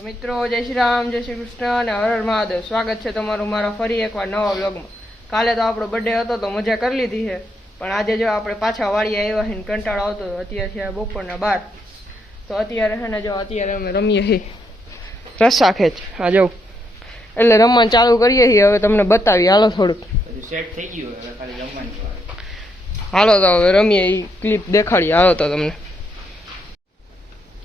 તો મિત્રો જય શ્રી રામ, જય શ્રી કૃષ્ણ અને હર હર મહાદેવ. સ્વાગત છે તમારું મારા ફરી એકવાર નવા વ્લોગમાં. કાલે તો આપણો બર્થડે હતો તો મજા કરી લીધી છે, પણ આજે જો આપણે પાછા વાળીએ આવ્યા છે ને કંટાળો આવતો હતો. અત્યારે છે બપોરના 12. તો અત્યારે છે ને જો અત્યારે અમે રમીએ છીએ રસ્સા ખેંચ. આ જવું એટલે રમવાનું ચાલુ કરીએ છીએ. હવે તમને બતાવીએ, હાલો થોડુંક સેટ થઈ ગયું, હવે ખાલી રમવાનું. હાલો તો હવે રમીએ, એ ક્લિપ દેખાડીએ. હાલો તો તમને.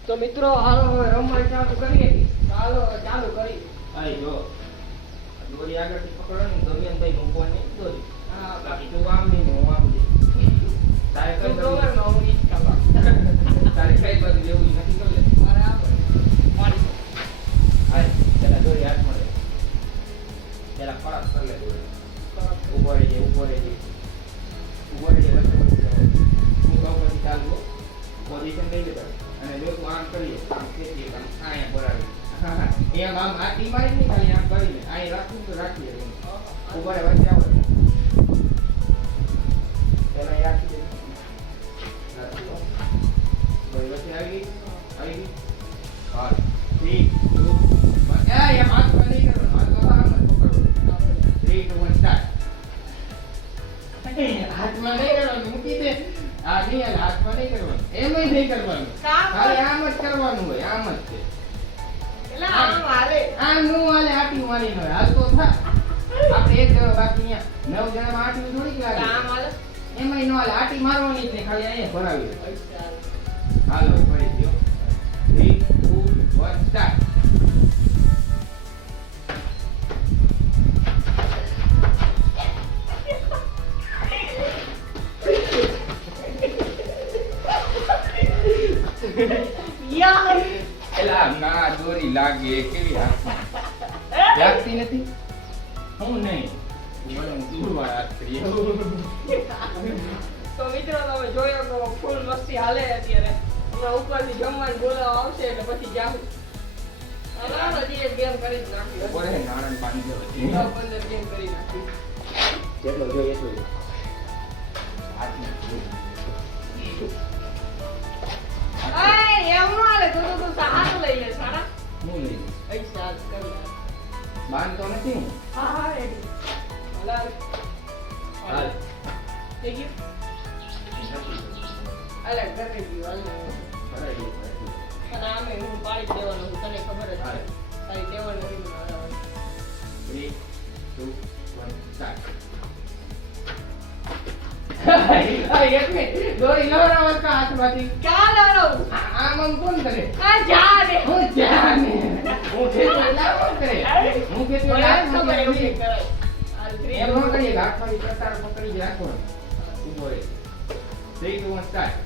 તો મિત્રો હાલો હવે રમવાનું ચાલુ કરીએ. હાલો ચાલુ કરી. હા જો દોરી આગળથી પકડવાની, દરિયાન ભાઈ મૂકવાની દોરી. હા બાકી તું આમ નહીં હું આમ નહીં. તારે કઈ બરોબર ને હું ઈ જ કરવા. તારે કઈ બાજુ જેવું નથી કરે. બરાબર મારી હાય પેલા દોરી હાથમાં લે. પેલા ખરાબ કરી લે દોરી. ઉભો રહેજે, ઉભો રહેજે, ઉભો રહેજે. વચ્ચે હું કહું પછી ચાલુ પોઝિશન લઈ લેતા અને જો તું આમ કરીએ આમ ખેંચીએ આમ અહીંયા ભરાવી એમ આમ આ ટી મારી નહીં, ખાલી આમ કરીને અહીં રાખવું તો રાખીએ. ઉભો રહે, વચ્ચે આવો પેલા રાખી દે. રાખી દો ભાઈ, વચ્ચે આવી ગઈ, આવી ગઈ. હા 3 2 1. એમ હાથમાં નહીં કરવાનું, હાથમાં આમ જ પકડવાનું. 3 2 1 સ્ટાર્ટ. હાથમાં નહીં કરવાનું, મૂકી દે. આ નહીં, હાથમાં નહીં કરવાનું, એમય નહીં કરવાનું, ખાલી આમ જ કરવાનું હોય. આમ જ છે. એટલે આમ હાલે. આમ નું હાલે, આટલું મારી ન હોય. હાલ તો થા. આપણે એક જણો બાકી અહીંયા 9 જણામાં આટલું થોડીક લાગે. આમ હાલે. એમય ન હાલે, આટી મારવાની જ નહીં, ખાલી અહીંયા ભરાવી દે. હાલો ફરી દો. 3 2 1 સ્ટાર્ટ. યાર એલા ના દોરી લાગે કેવી હાથમાં લાગતી નથી. હું નહીં મને દૂરવા હાથ કરીએ. તો મિત્રો તમે જોયો કે ફૂલ મસ્તી હાલે અત્યારે. હમણાં ઉપરથી જમવાનું બોલાવા આવશે એટલે પછી જાઉં. હવે હજી એક ગેમ કરી જ નાખી. બોલે નારાયણ પાણી દેવો 15 ગેમ કરી નાખી. જેટલો જોઈએ એટલો હાથમાં એય એમ નો હાલે. તું સારું લઈ લે સાડા. હું લઈ પૈસા કરી. બાંધતો નથી હું. હા હા રેડી. હાલ હાલ થઈ ગયું. અલે ઘરે ગયું હાલ. ભરાઈ ગયું. અને આમે હું પાડી જ દેવાનો છું, તને ખબર જ છે. હાલ. તારી ટેવલ નથી મને હાલવાની. 3 2 1 સ્ટાર્ટ. દોરી લવરાવત કા હાથમાંથી. ક્યાં લાવો? આમ આમ કોણ કરે? આ જા દે. હું જાને હું ખેતો લાવો કરે. હું ખેતો લાવો ખબર એવું કરે. કરાય. હાલ 3 એમ ન કરીએ, હાથમાંથી પ્રસાર પકડી જ રાખવાનો. ઉભો રહે. 3 2 1 સ્ટાર્ટ.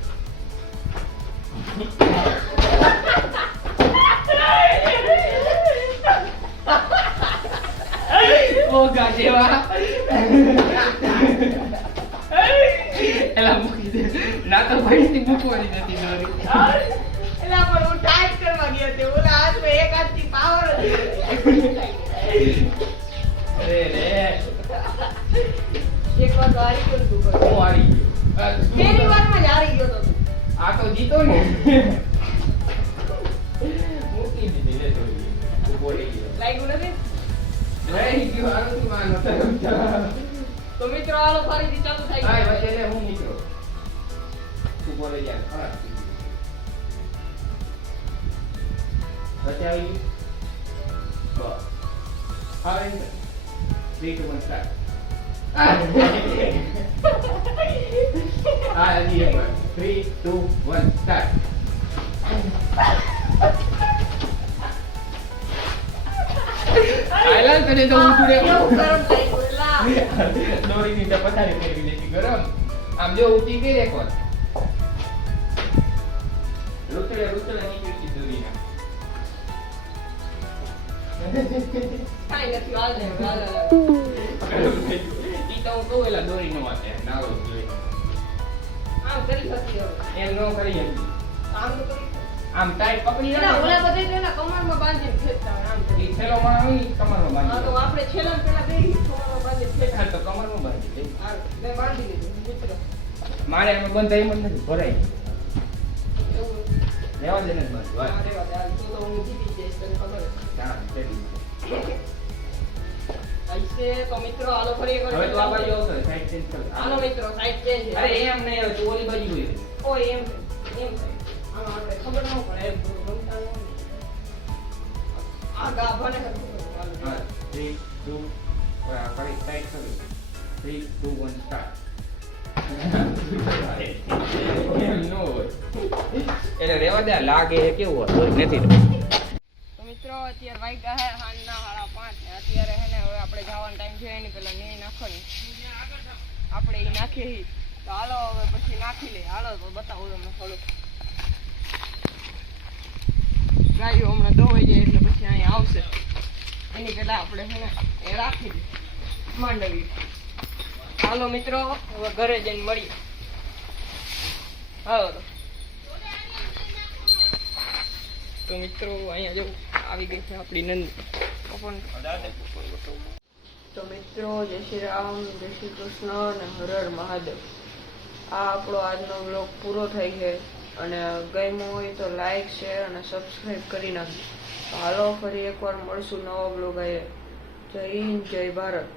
ઓ ગાજેવા. એલા મૂકી દે. ના તો ભાઈથી મૂકવાની નથી દોરી. એલા પણ હું ટાઈટ કરવા ગયો તે. ઓલા હાથમાં એક હાથથી પાવર અરે રે એક વાર તો હારી ગયો તું. હું હારી ગયો. પહેલી વારમાં જ હારી ગયો તો તું. આ તો જીતો ને. મૂકી દીધી લે દોરી. ઉભો રહી ગયો. લાગ્યું નથી. રહી ગયો. હારું તું માનો તો મિત્રો હાલો ફરીથી ચાલુ થઈ હાય ગયું. વચ્ચે લે, હું નીકળો. ઉભો રહી જા. ખરાબ થઈ ગયું. વચ્ચે આવી ગયું. બસ. હવે 3 2 1 સ્ટાર્ટ. હા હજી એક વાર. 3 2 1 સ્ટાર્ટ. આયલા તને તો ઊંધું કેવું રહેવું. ગરમ લાગ્યું એલા. દોરી ની પથારી ફેરવી દેતી ગરમ. આમ જો ઊંચી કરી એક વાર. રૂતડે રૂતડે નીકળી દોરી ના. કાંઈ નથી હાલ ને હાલ. ઈ તો હું કહું એલા દોરી નો વાતે નાવો જોઈએ. આમ કરી હતી હવે. એમ નો કરી એમ. આમ તો કરી. આમ ટાઈટ પકડી એલા રાખો. ઓલા બધે તેના કમરમાં બાંધીને ખેંચતા હોય આમ કરી. ઈ થેલો માં આવી કમરમાં હા તો બાંધી. આપણે છેલ્લા ને પેલા બેહી કમરમાં બાંધીને ખેંચતા. તો કમરમાં બાંધી દે. હા મેં બાંધી લીધું મિત્રો. મારે એમ બંધાઈ એમ જ નથી ભરાઈ. એવું રહેવા દે ને બસ હા, રેવા દે. હાલ, તો હું જીતી જઈશ, તને ખબર છે. જાણ ટેબલ ऐसे तो मित्रों आलो फरी एक હવે તો આ બાજુ આવશે સાઈડ ચેન્જ કર आलो मित्रों साइड चेंज અરે એમ નહીં હવે તું ઓલી બાજુ ગઈ ओ एम आमा આપણે ખબર ન પડે એમ તો ગમતા ન આ ગા બને હા 3 2 ફરી સાઈડ કર 3 2 1 સ્ટાર્ટ એમ નો હોય એટલે રેવા દે લાગે એ કેવું હોય નથી તો મિત્રો અત્યારે વાગ્યા હે સાંજના 5:30 ને અત્યારે હે ને હવે આપણે જવાનો ટાઈમ છે એની પહેલા ને નાખવાની આપણે ઈ નાખીએ હી તો હાલો હવે પછી નાખી લે હાલો તો બતાવો તમને થોડું ગાયો હમણાં દોવાઈ જાય એટલે પછી અહીંયા આવશે એની પહેલા આપણે હે ને એ રાખી દઈએ માંડવી હાલો મિત્રો હવે ઘરે જઈને મળીએ હાલો તો મિત્રો અહીંયા જો આવી ગઈ છે આપણી નંદી તો મિત્રો જય શ્રી રામ જય શ્રી કૃષ્ણ અને હર હર મહાદેવ આ આપણો આજનો વ્લોગ પૂરો થઈ ગયો અને ગમ્યો હોય તો લાઈક શેર અને સબસ્ક્રાઈબ કરી નાખજો તો હાલો ફરી એકવાર મળશું નવા વ્લોગ જય હિન્દ જય ભારત.